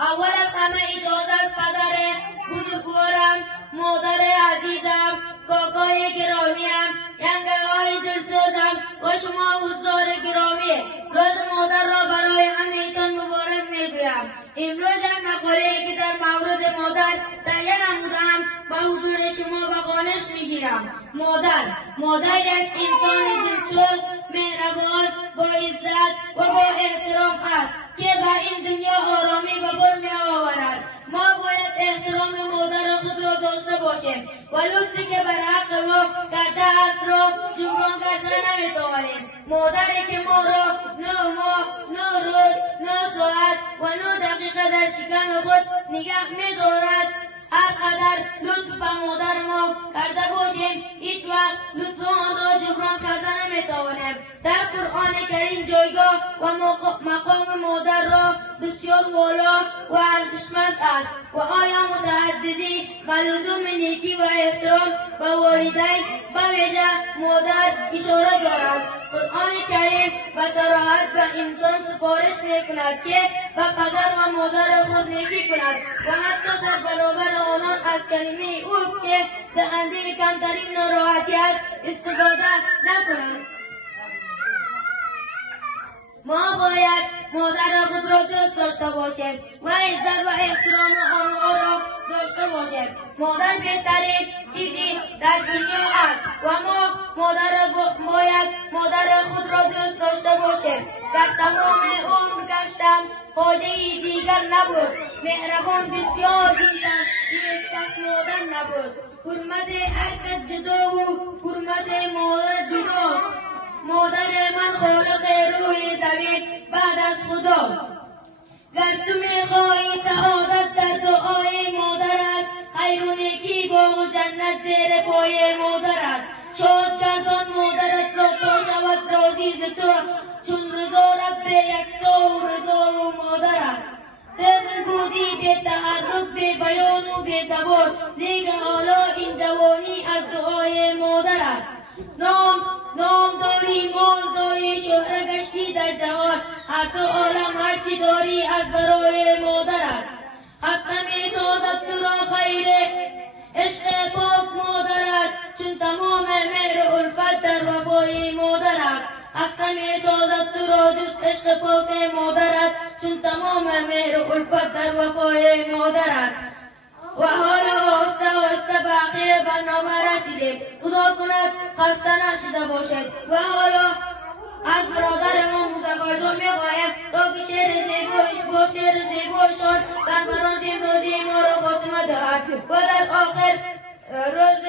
اول از همه اجازه از پدر بزرگوارم، مادر عزیزم، کاکای گرامیم، ینگه‌های دلسوزم و شما حضار گرامی، روز مادر را برای همه‌تان مبارک میگویم. امروز مقاله‌ای که در مورد مادر تهیه نموده‌ام به حضور شما به خوانش میگیرم. مادر یک انسان دلسوز، مهربان، با عزت و با احترام است که به این دنیا آرامی و بر می‌آورد. ما باید احترام مادر خود را داشته باشیم و لطفی که بر حق ما کرده است را جبران کرده نمی‌توانیم. مادری که ما را 9 ماه، 9 روز، 9 ساعت و 9 دقیقه در شکم خود نگه می‌دارد، هر قدر لطف به مادر ما کرده باشیم هیچ وقت لطف آن را جبران کرده نمی‌توانیم. در قرآن کریم جایگاه و مقام مادر را بسیار والا و ارزشمند است و آیا متعددی و لزوم نیکی و احترام به والدین به ویژه مادر اشاره دارد. قرآن کریم به صراحت به انسان سفارش می‌کند که به پدر و مادر خود نیکی کند و حتی در برابر آنان از کلمه اوف که دهنده کمترین ناراحتی است استفاده نکند. ما باید مادر خود را دوست داشته باشیم و عزت و احترام آنها را داشته باشیم. مادر بهترین چیزی در دنیا است و ما باید مادر خود را دوست داشته باشیم. در تمام عمر گشتم فایده دیگر نبود. مهربان بسیار دیدم که مادر نبود. حرمت هر کس جدا و حرمت مادر جدا. مادر من خالق روح زمین بعد از خداست. گر تو میخواهی سعادت در دعای مادرت، خیر و نیکی باغ و جنت زیر پای مادرت. شاد گردان مادرت را تا شود راضی ز تو، چون رضا رب یکتا و رضا و مادرت. طفل بودی بی تحرک، بی بیان و بی زبان، لیکن حالا این جوانی از دعای مادرت. نام داری، مال داری، شهره گشتی در جهان، هر دو عالم هرچی داری از برای مادرت. حتمی سعادت تو را خیر عشق پاک مادرت، چون تمام مهر الفت در وفای مادرت. حتمی سعادت تو را جز عشق پاک مادرت، چون تمام مهر الفت در وفای مادرت. و حالا آهسته به آخر برنامه رسیدیم. خدا کند خسته نشده باشد. و حالا از برادر ما مزفردون میخواهیم تا که شعر زیبایشان در مراسم روزی ما را خاتمه دهد و در آخر روز